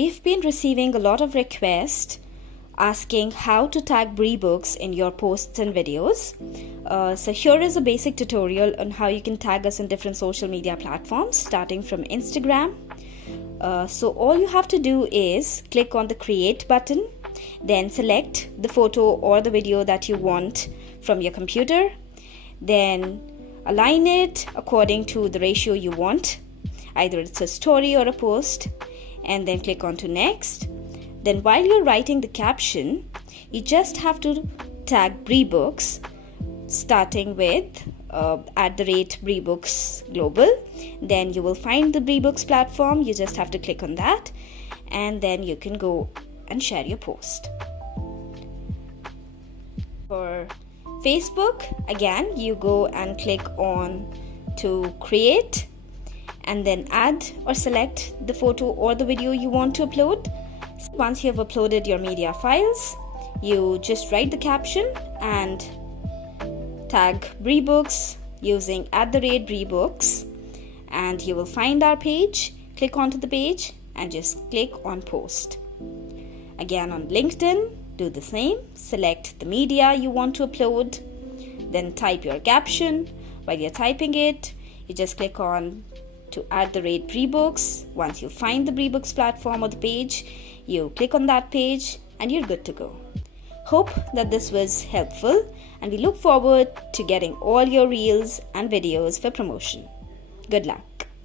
We've been receiving a lot of requests asking how to tag BriBooks in your posts and videos. So here is a basic tutorial on how you can tag us in different social media platforms, starting from Instagram. So all you have to do is click on the create button, then select the photo or the video that you want from your computer, then align it according to the ratio you want, either it's a story or a post, and then click on to next. Then while you're writing the caption, you just have to tag BriBooks, starting with @BriBooks Global. Then you will find the BriBooks platform. You just have to click on that, and then you can go and share your post. For Facebook, again, you go and click on to create, and then add or select the photo or the video you want to upload. Once you have uploaded your media files, you just write the caption and tag BriBooks using @BriBooks, and you will find our page. Click onto the page and just click on post. Again, on LinkedIn, do the same. Select the media you want to upload, then type your caption. While you're typing it, you just click on to @BriBooks. Once you find the BriBooks platform or the page, you click on that page and you're good to go. Hope that this was helpful, and we look forward to getting all your reels and videos for promotion. Good luck.